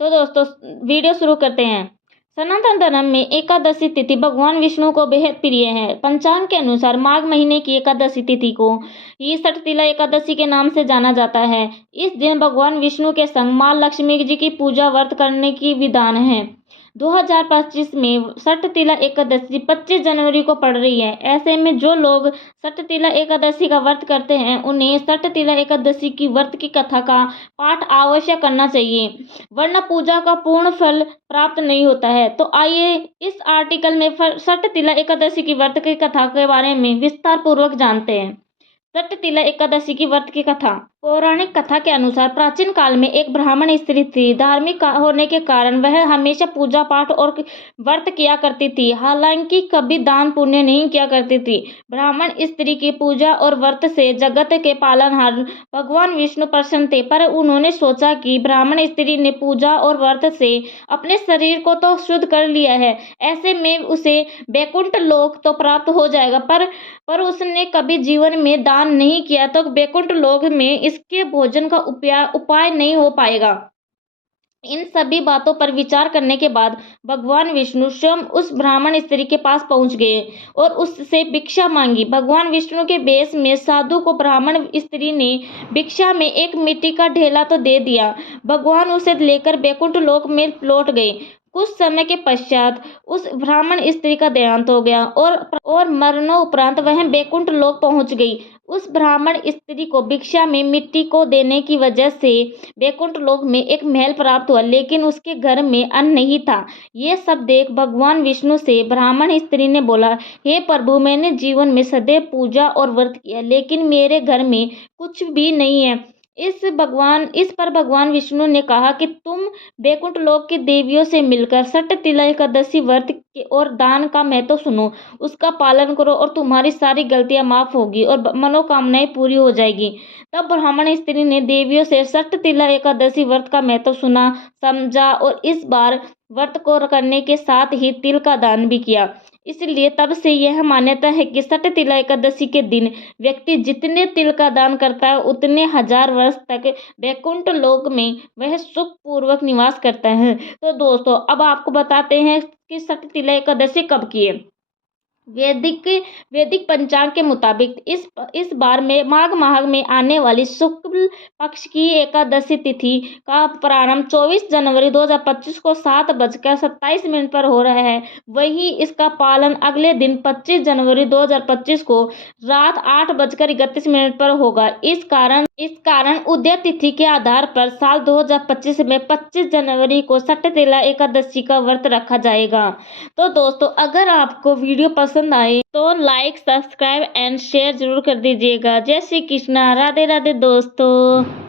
तो दोस्तों वीडियो शुरू करते हैं। सनातन धर्म में एकादशी तिथि भगवान विष्णु को बेहद प्रिय है। पंचांग के अनुसार माघ महीने की एकादशी तिथि को ही सठतिला एकादशी के नाम से जाना जाता है। इस दिन भगवान विष्णु के संग मां लक्ष्मी जी की पूजा व्रत करने की विधान है। 2025 में सठतिला एकादशी 25 जनवरी को पड़ रही है। ऐसे में जो लोग सठतिला एकादशी का व्रत करते हैं उन्हें सठतिला एकादशी की व्रत की कथा का पाठ अवश्य करना चाहिए, वरना पूजा का पूर्ण फल प्राप्त नहीं होता है। तो आइए इस आर्टिकल में सठतिला एकादशी की व्रत की कथा के बारे में विस्तार पूर्वक जानते हैं। सठतिला एकादशी की व्रत की कथा। पौराणिक कथा के अनुसार प्राचीन काल में एक ब्राह्मण स्त्री थी। धार्मिक होने के कारण वह हमेशा पूजा पाठ और व्रत किया करती थी, हालांकि कभी दान पुण्य नहीं किया करती थी। ब्राह्मण स्त्री की पूजा और व्रत से जगत के पालनहार भगवान विष्णु प्रसन्न थे, पर उन्होंने सोचा कि ब्राह्मण स्त्री ने पूजा और व्रत से अपने शरीर को तो शुद्ध कर लिया है, ऐसे में उसे वैकुंठ लोक तो प्राप्त हो जाएगा, पर उसने कभी जीवन में दान नहीं किया तो वैकुंठ लोक में इसके भोजन का उपाय नहीं हो पाएगा। इन सभी बातों पर विचार करने के बाद भगवान विष्णु स्वयं उस ब्राह्मण स्त्री के पास पहुंच गए और उससे भिक्षा मांगी। भगवान विष्णु के वेश में साधु को ब्राह्मण स्त्री ने भिक्षा में एक मिट्टी का ढेला तो दे दिया। भगवान उसे लेकर वैकुंठ लोक में लौट गए। कुछ समय के पश्चात उस ब्राह्मण स्त्री का देहांत हो गया और मरणोपरांत वह वैकुंठ लोक पहुंच गई। उस ब्राह्मण स्त्री को भिक्षा में मिट्टी को देने की वजह से वैकुंठ लोक में एक महल प्राप्त हुआ, लेकिन उसके घर में अन्न नहीं था। ये सब देख भगवान विष्णु से ब्राह्मण स्त्री ने बोला, हे प्रभु, मैंने जीवन में सदैव पूजा और व्रत किया, लेकिन मेरे घर में कुछ भी नहीं है। इस पर भगवान विष्णु ने कहा कि तुम वैकुंठ लोक की देवियों से मिलकर सठतिला एकादशी व्रत और दान का महत्व सुनो, उसका पालन करो और तुम्हारी सारी गलतियां माफ होगी और मनोकामनाएं पूरी हो जाएगी। तब ब्राह्मण स्त्री ने देवियों से सठतिला एकादशी व्रत का महत्व सुना, समझा और इस बार व्रत को करने के साथ ही तिल का दान भी किया। इसलिए तब से यह मान्यता है कि सठतिला एकादशी के दिन व्यक्ति जितने तिल का दान करता है उतने 1000 वर्ष तक वैकुंठ लोक में वह सुख पूर्वक निवास करता है। तो दोस्तों अब आपको बताते हैं कि सठतिला एकादशी कब की है। वैदिक पंचांग के मुताबिक इस बार में माघ माह में आने वाली शुक्ल पक्ष की एकादशी तिथि का प्रारंभ 24 जनवरी 2025 को 7:27 पर हो रहा है। वहीं इसका पालन अगले दिन 25 जनवरी 2025 को रात 8:31 पर होगा। इस कारण उदय तिथि के आधार पर साल 2025 में 25 जनवरी को सठतिला एकादशी का व्रत रखा जाएगा। तो दोस्तों अगर आपको वीडियो पसंद आए तो लाइक, सब्सक्राइब एंड शेयर जरूर कर दीजिएगा। जय श्री कृष्णा, राधे राधे दोस्तों।